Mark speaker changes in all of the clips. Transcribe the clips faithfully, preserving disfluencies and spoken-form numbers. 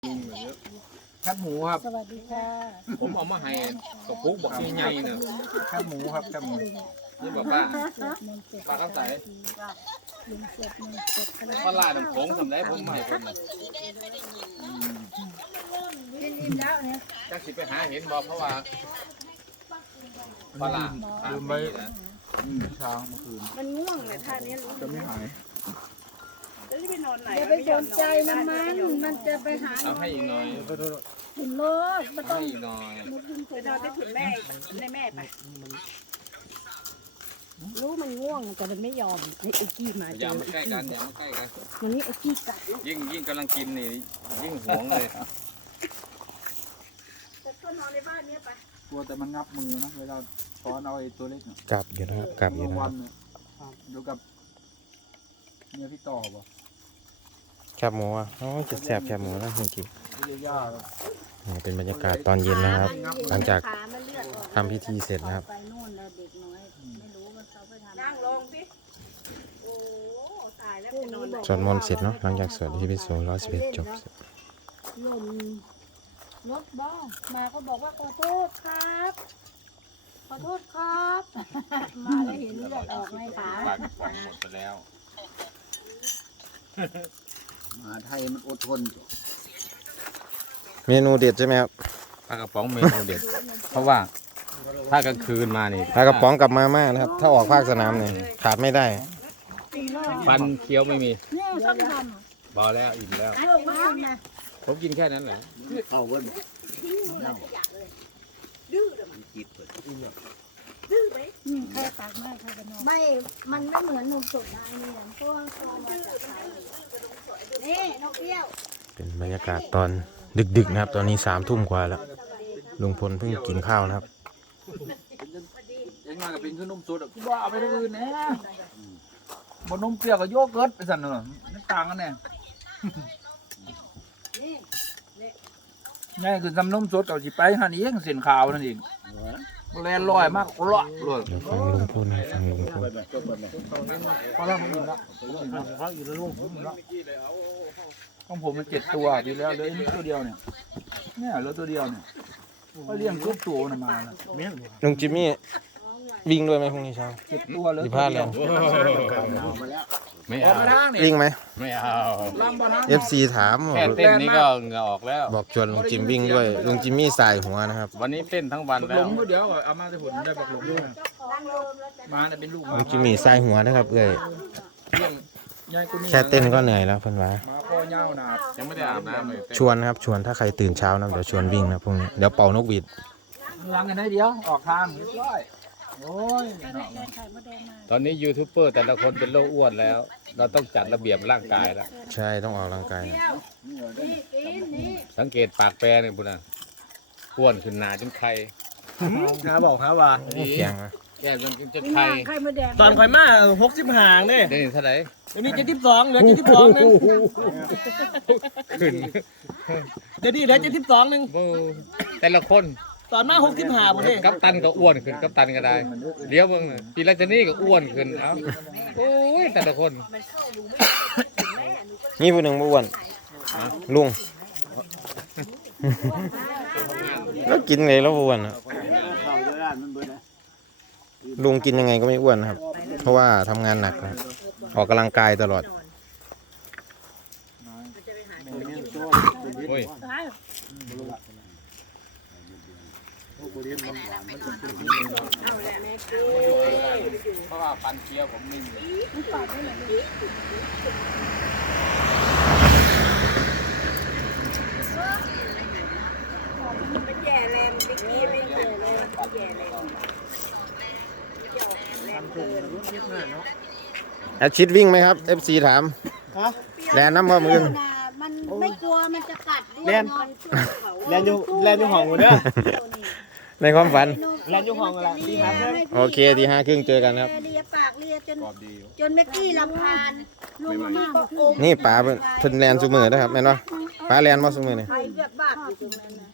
Speaker 1: แคบหมูครับ
Speaker 2: สวัสดีค่ะ
Speaker 3: ผมเอามาให้กระปุกบอกใหญ่ๆเนี่ย
Speaker 1: แคบหมูครับแคบหมู
Speaker 3: นี่บอกป้า
Speaker 2: เจ็ดโมงเจ็ด
Speaker 3: ป้าเข้าใจ
Speaker 2: ลุงเจ็ดโมงเจ็ด
Speaker 3: ปลาลาดน้ำผงสำเร็จผมใหม่คนน่ะ
Speaker 2: กินอิ่มแล้วเนี่ย
Speaker 3: จักสิไปหาเห็นบอกเพราะว่าปลาลา
Speaker 1: ลืมไว้อืมเช้าเมื่อคืน
Speaker 4: มันง่วงเลยท่านี้รู้
Speaker 1: จะไม่หาย
Speaker 4: แล้วจะไปนอนไหน
Speaker 2: อย่าไปสนใจมันมันมันจะไปหา
Speaker 3: เอาให้อีกหน่อย
Speaker 2: หินโลดไม่ต้
Speaker 3: ให้
Speaker 2: อง
Speaker 3: อีกหน่อย
Speaker 4: ไปนอนได้ถึงแม่ในแม่ไปรู้มันง่วงแต่มันไม่ยอมไอ้กี้มา
Speaker 3: อย่ามาใกล้กันอย่ามาใกล้กัน
Speaker 4: มันนี่ไอ้กี้กัด
Speaker 3: ยิ่งยิ่งกำลังกินนี่ยิ่งหวงเลย
Speaker 4: แต่ก็นอนในบ้านนี้ไป
Speaker 1: กลัวแต่มันงับมือนะเวลาช้อนเอาไอ้ตัวเล็กเนี่ย
Speaker 5: กลับอยู่นะครับกลับอยู่
Speaker 1: เมื่อ
Speaker 5: นะค
Speaker 1: วั
Speaker 5: รั
Speaker 1: น
Speaker 5: บ
Speaker 1: เนี่ยเดี๋ยวกับเมียพี่ต่อป่ะ
Speaker 5: แคบหมูอ่ะอ๋อจะแสบแคบหมูนะจริง
Speaker 1: พี่ย่าๆเลย
Speaker 5: ๆนี่เป็นบรรยากาศตอนเย็นนะครับ หลังจาก
Speaker 4: ขามันเลือดออก
Speaker 5: ทำพิธีเสร็จนะครับ
Speaker 2: ไปนู่นแล้วเด็กน้อยไม่รู้ว่าเขาไปทำ
Speaker 4: นั่งลงสิโอ้ตายแล้วไปนอนไหน
Speaker 5: สวดมนต์เสร็จเนาะหลังจากสวดที่พิโสร้อยสิบเอ็ดจบ
Speaker 2: ลมรถบ้ามาก็บอกว่าขอโทษครับ ขอโทษครับ มาแล้วเห็นเลือดออกในขา
Speaker 3: ปากหวานหมดไปแล้ว
Speaker 1: มหาไทยมันอดทน
Speaker 5: เมนูเด็ดใช่ไหมครับ
Speaker 3: ปลากระป๋องเมนูเด็ด เพราะว่าถ้ากลางคืนมานี่
Speaker 5: ปลากระป๋องกับมาม่านะครับ ถ้าออกภาคสนามเนี่ยขาดไม่ได้
Speaker 3: ฟันเคี้ยวไม่มี
Speaker 2: เนี่ยส้มตำ
Speaker 3: พอแล้วอิ่มแล้ว
Speaker 2: ลูกมากินนะ
Speaker 3: ผมกินแค่นั้นแหละ
Speaker 1: เอาเว้ย
Speaker 2: อืมใครตักไม่ใครจะนอนไม่ มันไม่เหมือนนมสดนะไอ้เนี่ยเพราะว่าตัวมาจากไทยนี่นกเอี้ยว
Speaker 5: เป็นบรรยากาศตอนดึกๆนะครับ ตอนนี้สามทุ่มกว่าแล้วลุงพลเพิ่งกินข้าวนะครับ
Speaker 1: ยังมากับเป็นขนมสดอ่ะกูว่าเอาไปทางอื่นแน่บนนมเปรี้ยวกับโยเกิร์ตไปสั่นเนอะไม่ต่างกันแน่นี่คือทำนมสดกับสิไปหันเองเส้นขาวนั่นเองแลนลอยมากกรอบเลย
Speaker 5: เดี๋ยวฟังลุงพูดนะฟังลุงพูด
Speaker 1: พอแล้วผมอิ่มแล้วเขาอยู่ในรูปผมอิ่มแล้วของผมมันเจ็ดตัวดีแล้วเหลยนี่ตัวเดียวเนี่ยเนี่ยเหลือตัวเดียวเนี่ยเขาเลี้ยงทุกตัวน่ะมาน่ะ
Speaker 5: ลุงจิมมี่วิ่งด้วยไหมพรุ่งนี้เช้า
Speaker 1: เจ็ดตัวเลย
Speaker 5: สิบห้าแรง
Speaker 3: ไม่
Speaker 1: ออ
Speaker 3: เอา
Speaker 1: กมาทางนี่
Speaker 5: วิ่งไหม
Speaker 3: ไม่เอา
Speaker 1: ลำบากทาง
Speaker 5: เอฟซีถามบอ
Speaker 3: แค่
Speaker 5: ก
Speaker 3: เต้นนี้ก็เหงื่อออกแล้ว
Speaker 5: บอกชวนลุงจิมวิ่งด้วยลุงจิมมี่สายหัวนะครับ
Speaker 3: วันนี้เต้นทั้งวัน
Speaker 1: บักห
Speaker 3: แล้
Speaker 1: ล
Speaker 3: ว
Speaker 1: งก็เดี๋ยวเอามาแต่ผลได้บักหลงด้วยมาเนี่ยเป็นลูก
Speaker 5: ลุงจิมมี่สายหัวนะครับเอ้ย
Speaker 1: เลี้ยงยายกูนี่
Speaker 5: แค่เต้นก็เหนื่อยแล้วเพิ่นว่า
Speaker 1: มาพ่อย่าวนาด
Speaker 3: ยังไม่ได้อาบน้ำเลยเต้น
Speaker 5: ชวนนะครับชวนถ้าใครตื่นเช้านะเดี๋ยวชวนวิ่งนะพรุ่งนี้เดี๋ยวเป่านกหวีด
Speaker 1: ล้างกันได้เดียวออกทางเรียบร้อยโอ้ย
Speaker 2: แกงไข่มดแดงมา
Speaker 3: ตอนนี้ยูทูบเบอร์แต่ละคนเป็นโรคอ้วนแล้ว เราต้องจัดระเบียบร่างกายแล้ว
Speaker 5: ใช่ต้องออกกำลังกายนะ
Speaker 2: นี่กินนี่
Speaker 3: สังเกตปากแปรเนี่ยบุญนะอ้วนขึ้นหนาจนไข่
Speaker 6: น้าบอกครับว่า
Speaker 5: โอ้แข็งนะ
Speaker 3: แก่จนจะ
Speaker 2: กิน
Speaker 3: ไข่
Speaker 2: ย่างไข่มดแดง
Speaker 6: ตอนข่อยมาหกสิบห่างเนี่ย
Speaker 3: เดี๋ยวนี้เท่าไหร่
Speaker 6: เดี๋ยวนี้เจ็ดสิบสองเหลือเจ็ดสิบสองนึง
Speaker 3: ขึ้น
Speaker 6: เดี๋ยวนี้เหลือเจ็ดสิบสองนึง
Speaker 3: โอ้แต่ละคน
Speaker 6: ตอนมาหกสิบห้าผมเนี่ย
Speaker 3: กัปตันก็อ้วนขึ้นกัปตันก็ได้เลี้ยวเบิ่งน่ะปีละชนี่ก็อ้วนขึ้นเอ้าโอ้ยแต่ละคน
Speaker 5: นี่ผู้หนึ่งบ่อ้วนลุง แล้วกินไงแล้วบ่อ้วนอะลุงกินยังไงก็ไม่อ้วนนะครับ เพราะว่าทำงานหนักนะครับออกกำลังกายตลอด
Speaker 3: โอ้ย เพราะว่าฟันเคี้ยวผมนิ่ม
Speaker 4: มันแย่แรงบิ๊กกี้ไม่แย่แรงแย่แรง
Speaker 5: อาชิดวิ่งไหมครับ เอฟ ซี ถามแลนน้ำว่ามือ
Speaker 2: มันไม่กลัวมันจะกัดด้วย
Speaker 6: แลน
Speaker 2: นอน
Speaker 6: แลนอยู่แลนอยู่ห้องกูเด้อ
Speaker 5: ในความฝัน
Speaker 6: แลนอยู่ห้องอะไรดีครับ
Speaker 5: โอเคทีห้าครึ่งเจอกันครับ
Speaker 2: เลียปากเลียจน
Speaker 3: กรอบดีอยู่
Speaker 2: จนเมกกี้รำคาญลงมาม่าก็โกง
Speaker 5: นี่ป๋าเพิ่นเพิ่นแลนซูมือนะครับแม่นบ่ป๋าแลนบ่ซูมือนี่
Speaker 2: ใครแบบบ้าอยู่ตรงนั้นนะ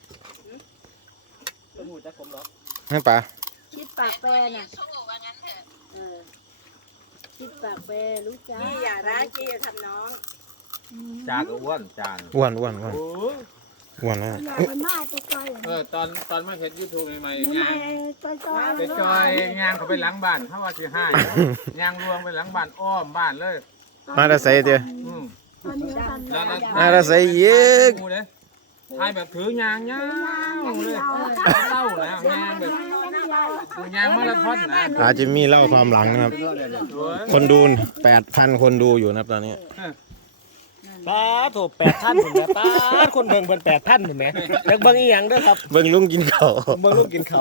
Speaker 5: ให้ป๋า
Speaker 2: ชิดปากแปรน่ะเออชิดปากแปรรู้จัก
Speaker 4: กี้อย่าร้ายกี้อย่าทำน้อง
Speaker 3: จานก็อ้วนจาน
Speaker 5: อ้วนอ้วนอ้วน
Speaker 6: โอ้
Speaker 5: อ้วนนะ
Speaker 2: ใหญ่มากจะไกล
Speaker 3: เออตอนตอนมาเห็นยูทูบใหม่ๆ
Speaker 2: ไม่
Speaker 3: ย่าง
Speaker 2: จอยจอย
Speaker 3: ไปจอยย่างเขาไปหลังบ้านเขาว่าสิให้ย่างรวงไปหลังบ้านอ้อมบ้านเลย
Speaker 5: มาแตาใส่เจ้
Speaker 3: อืม
Speaker 2: ตอนนี้ทัน
Speaker 3: แล้วนั้น
Speaker 5: มาแตาใส่ยีก
Speaker 3: ดูเลยถ่ายแบบถือยางยาวเลยเล่าแล้วยางแบบยางมาราธอนนะ
Speaker 5: อาจิมมี่เล่าความหลังนะครับ คนดูแปดพันคนดูอยู่นะครับตอนนี้
Speaker 6: ป้าโถแปดท่านผมแม่ป้าคนเบิ่งเพิ่นแปดท่านผมแม่อยากเบิ่งอีหยังเด้อครับ
Speaker 5: เบิ่งลุงกินข้าว
Speaker 6: เบิ่งลูกกินข้าว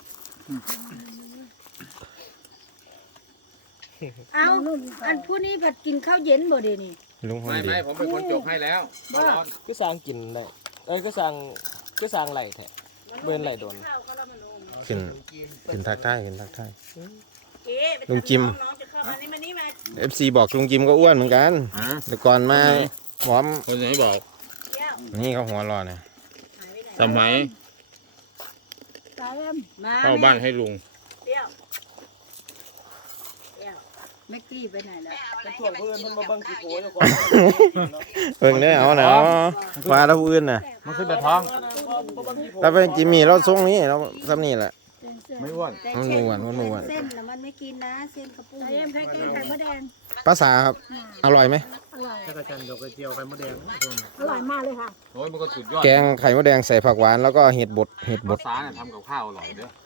Speaker 2: เอาอันผู้นี้ผัดกินข้าวเย็นบ่เดี๋ยวนี้
Speaker 5: ลุงคน
Speaker 3: ไม่
Speaker 5: ดี
Speaker 3: ไม่ผมเป็นคนจกให้แล้วร้อน
Speaker 6: ก็สร้างกินได้เอ้ยก็สร้างก็สร้างไหลแท้เบิ่นไหลโดน
Speaker 5: ขึ้นขึ้นทักทายขึ้นทักทาย
Speaker 4: เอ๊ะไป
Speaker 5: ลุงจิม
Speaker 4: น้องจะเข้ามานี่มานี่มา
Speaker 5: เอฟซีบอกลุงจิมก็อ้วนเหมือนกัน
Speaker 3: ฮะ
Speaker 5: แต่ก่อนมาหอม
Speaker 3: คนไหนบอก
Speaker 4: เที่ยว
Speaker 5: นี่เขาหัวเรอเนี่ย
Speaker 4: หายไปไหน
Speaker 3: สมัย
Speaker 2: ตายแล้ว
Speaker 4: มา
Speaker 3: เข้าบ้านให้ลุง
Speaker 4: เที่ยวเที่ยว
Speaker 2: แม็กกี้ไปไหนแล้ว
Speaker 6: เป็นช่วงเพิ่นเพิ่นมาเบิ่งกี่โผล่เจ้าของ
Speaker 5: เบิ่งเด้อเอาเนาะว่าเราอื่นน่ะ
Speaker 3: มันขึ้นแต่ท้อง
Speaker 5: เราเป็นจิมมี่เราทรงนี้เราซ้ำนี่แหละ
Speaker 3: ไม่อ้วน
Speaker 5: มันหมูหวานมันหมูหวาน
Speaker 4: เส้นแล้วมันไม่กินนะเส้นกระปุก
Speaker 2: ตายแล้วไข่แกงไข่มดแดง
Speaker 5: ภาษาครับ อร่อยไหม
Speaker 2: อร่อย
Speaker 6: ถ้ากระจันดอกกระเจียวไข่มดแดง
Speaker 2: อร่อยมากเลยค่ะ
Speaker 3: โอ้ยมันก็สุดยอด
Speaker 5: แกงไข่มดแดงใส่ผักหวานแล้วก็เห็ดบดเห็ดบด
Speaker 3: ภาษาเนี่ยทำกับข้าวอร่อยเด้อ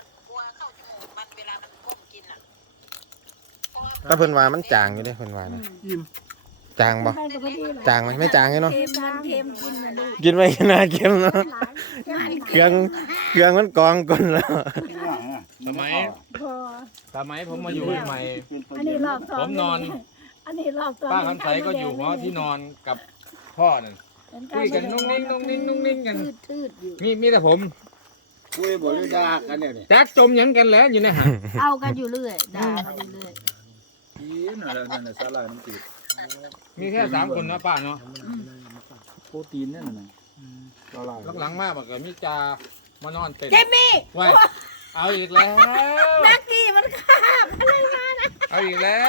Speaker 5: ถ้าเพิ่นว่ามันจางอยู่เด้เพิ่นว่านะจางบ่
Speaker 2: ให้ปกติเลย
Speaker 5: จางไหมไม่จางเลยเนาะ
Speaker 4: เค็มมันเค็มกินนะลูก
Speaker 5: กินไปกินมาเค็มเนาะ
Speaker 2: หลาย
Speaker 5: เครื่องเครื่องมันกองก่อนแล้ว
Speaker 3: สมัย
Speaker 2: พอ
Speaker 3: สมัยผมมาอยู่ใหม่
Speaker 2: อันนี้รอบสอง
Speaker 3: ผมนอน
Speaker 2: อันนี้รอบสอง
Speaker 3: ป้าคำใสก็อยู่หัวที่นอนกับพ่อนั่นคุยกันนุ่งนิ่งนุ่งนิ่งนุ่งนิ่งกัน
Speaker 2: ทืดๆอยู่
Speaker 3: มีมีแต่ผม
Speaker 1: คุยบ่ได้ด่ากันเนี่ยนี่
Speaker 3: แจ็คจมหยังกันแล้วอยู่ในหัน
Speaker 2: เอากันอยู่เรื่อยด่ากันอยู่เรื่อย
Speaker 1: กินอะไรนั่นน่ะสาหร่ายน้ำจืด
Speaker 3: มีแค่สามคนนะป้าเนาะ
Speaker 1: โปรตีนนั่นน่ะสาหร่าย
Speaker 3: หลังๆมากแบบก็มีจามานอนเต็ม
Speaker 4: เจมี่
Speaker 3: ไว้เอาอีกแล้ว
Speaker 4: นักกี้มันฆ่าอะไรมานะ
Speaker 3: เอาอีกแล้ว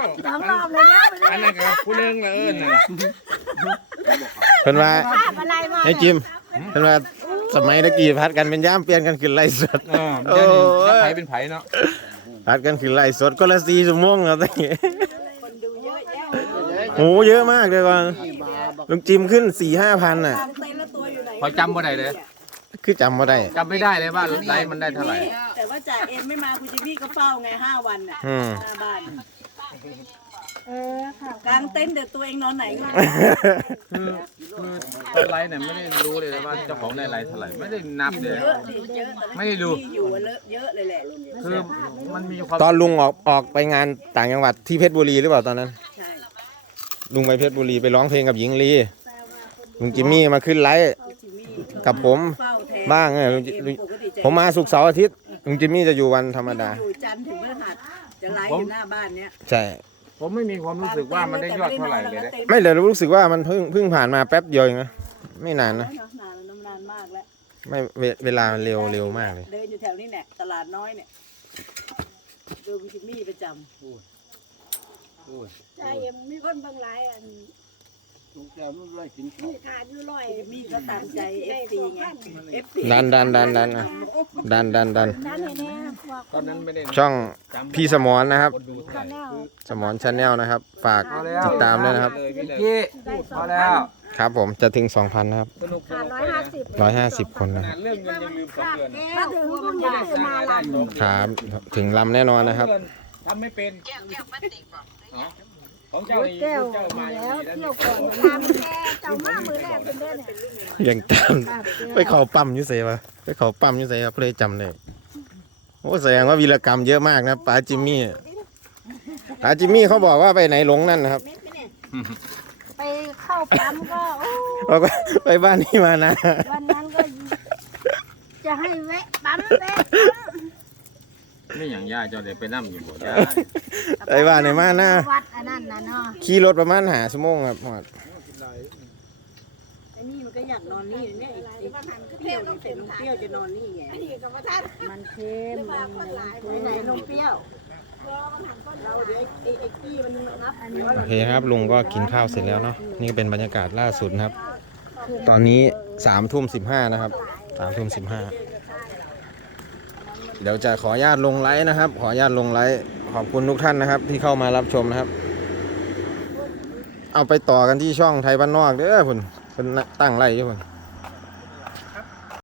Speaker 2: สองรอบเลยนะ
Speaker 3: อันนั้นก็ผู้หนึงละเอิญน่ะ
Speaker 5: เพิ่นว่า
Speaker 2: ภาพอะไรมา
Speaker 5: ไอ้จิมเพิ่นว่าสมัยตะกี้พัดกันเป็นย่ามเปลี่ยนกันขึ้นไล่สด
Speaker 3: เออเดี๋ยวนี้จะไผเป็นไผเนาะ
Speaker 5: พัดกันขึ้นไล่สดคนละสี่ชั่วโมงครับตะกี้
Speaker 4: คนดูเยอะแยะ
Speaker 5: โอ้เยอะมากเลยก่อนลุงจิมขึ้นสี่ห้าพันน่ะ
Speaker 4: ตามเต็นท์แล้วตัวอยู่ไหน
Speaker 3: พอจำบ่ได้เลย
Speaker 5: คือจำมาได้
Speaker 3: จำไม่ได้เลยว่าไลฟ์มันได้เท่าไหร่
Speaker 4: แต่ว่าจ่าเอ็มไม่มาคุณจิมมี่ก็เฝ้าไงห้าวันน่ะ
Speaker 5: อืม
Speaker 4: หน้าบ้าน
Speaker 2: เออค่ะ
Speaker 4: กลางเต็นท์เดี๋ยวตัวเองนอนไหนก็
Speaker 3: คือคือตอนไลฟ์เนี่ยไม่ได้รู้เลยว่าเจ้าของได้ไลฟ์เท่าไหร่ไม่ได้นับเลย
Speaker 4: เยอะดิเยอะแต่ว่า
Speaker 3: ไม่ได้ดู
Speaker 4: ที่อยู่อะเลอะเยอะเลยแหละ
Speaker 3: คือมันมีความ
Speaker 5: ตอนลุงออกออกไปงานต่างจังหวัดที่เพชรบุรีหรือเปล่าตอนนั้น
Speaker 4: ใช่
Speaker 5: ลุงไปเพชรบุรีไปร้องเพลงกับหญิงลีลุงจิมมี่มาขึ้นไลฟ์
Speaker 4: จิมมี่
Speaker 5: กับผม
Speaker 4: เฝ้าแทน
Speaker 5: บ้างไงลุงจิลุง
Speaker 4: ปกติจะ
Speaker 5: ผมมาศุกร์เสาร์อาทิตย์ลุงจิมมี่จะอยู่วันธรรมดา
Speaker 4: อยู่จันทร์ถึงพฤหัสจะไลฟ์อยู่หน้าบ้านเนี้ย
Speaker 5: ใช่
Speaker 3: ผมไม่มีความรู้สึกว่ามันได้ยอดเท่าไหร่เลยนะ
Speaker 5: ไม่เลยรู้สึกว่ามันเพิ่งเพิ่งผ่านมาแป๊บเดียวเองนะไม่นานนะ
Speaker 4: นานแล้วนานมากแล้ว
Speaker 5: ไม่เวเวลามันเร็วเร็วมากเลย
Speaker 4: เดินอยู่แถวนี้แหละตลาดน้อยเนี่ยดูจิมมี่ประจ
Speaker 2: ใจเอ็มมีคนบางหลายอัน
Speaker 1: ลุงแกมันไล่กินข้าว
Speaker 2: มีทานอยู่ร้อย
Speaker 4: ำจิมมี่ก็ตามใจเอฟซีไงเอฟซี
Speaker 5: ดันดันดันดันอ่ะดันดันดัน
Speaker 2: นั่นเลยเนี่ยบอก
Speaker 3: ตอนนั้นไม่ได้
Speaker 5: ช่อง
Speaker 3: จำ
Speaker 5: พี่สมรนะครับ
Speaker 3: คนดูเท่าไหร่
Speaker 2: แนว
Speaker 5: สมรชาแนลนะครับ ฝากติดตามด้วยนะครับ
Speaker 3: เลยพี่เลย
Speaker 1: พี่
Speaker 2: ได้ส
Speaker 1: พ
Speaker 2: อ
Speaker 1: อง แล้ว
Speaker 5: ครับผมจะถึง สองพัน นะครับ
Speaker 3: สนุก
Speaker 2: ขาดร้อยห้าสิบ
Speaker 5: ร้อยห้าสิบคนนะ
Speaker 3: ขนาดเรื่องเงินยังลืมสองเดือน
Speaker 2: มาถึงรุ่นนี้คือมาลำ
Speaker 5: ครับถึงลำแน่นอนนะครับ
Speaker 3: ทำไม่เป็นของเจ้านี่
Speaker 2: แก้ว
Speaker 3: เจ้ามา
Speaker 2: แล้ว
Speaker 3: แล้ว
Speaker 2: เที่ยวก่อนลำแค่เจ้ามามือแรกเป็นเด้อเนี่ย
Speaker 5: ยังจำไปเขาปั๊มอยุ่เสวะไปเขาปั๊มอยุ่เสครับเลยจำเลยโอ้แสดงว่าวีรกรรมเยอะมากนะป้าจิมมี่ป้าจิมมี่เขาบอกว่าไปไหนหลงนั่นนะครับ
Speaker 2: ไปเข้าปั๊มก็โอ้
Speaker 5: เราก็ไปบ้านนี่มานะ
Speaker 2: วันนั้นก็จะให้แวะปั๊มแวะ
Speaker 3: ไม่อย่างย่าเจ้าเดี๋ยวไปนั่งอยู่บ่ย่า
Speaker 5: ไปบ้านในมานะ
Speaker 2: วัดอันนั้นนะเนาะ
Speaker 5: ขี่รถประมาณหาชั่วโมงครับหอด
Speaker 4: ไอ้นี่มันก็อยากนอนนี่เนี่ยไอ้เปรี้ยวนี่เสร็จลุงเปรี้ยวจะนอนนี่ไงมันเค็มมันไปไหนลุงเปรี้ยวเราเดี๋ยวไอ้ไอ้กี้มันนับอันนี้
Speaker 5: โอเคครับลุงก็กินข้าวเสร็จแล้วเนาะนี่ก็เป็นบรรยากาศล่าสุดนะครับตอนนี้สามทุ่มสิบห้านะครับสามทุ่มสิบห้าเดี๋ยวจะขออนุญาตลงไลฟ์นะครับ ขออนุญาตลงไลฟ์ขอบคุณทุกท่านนะครับที่เข้ามารับชมนะครับ เอาไปต่อกันที่ช่องไทยบ้านนอกเด้อคุณเป็นตั้งไลฟ์อยู่คุณ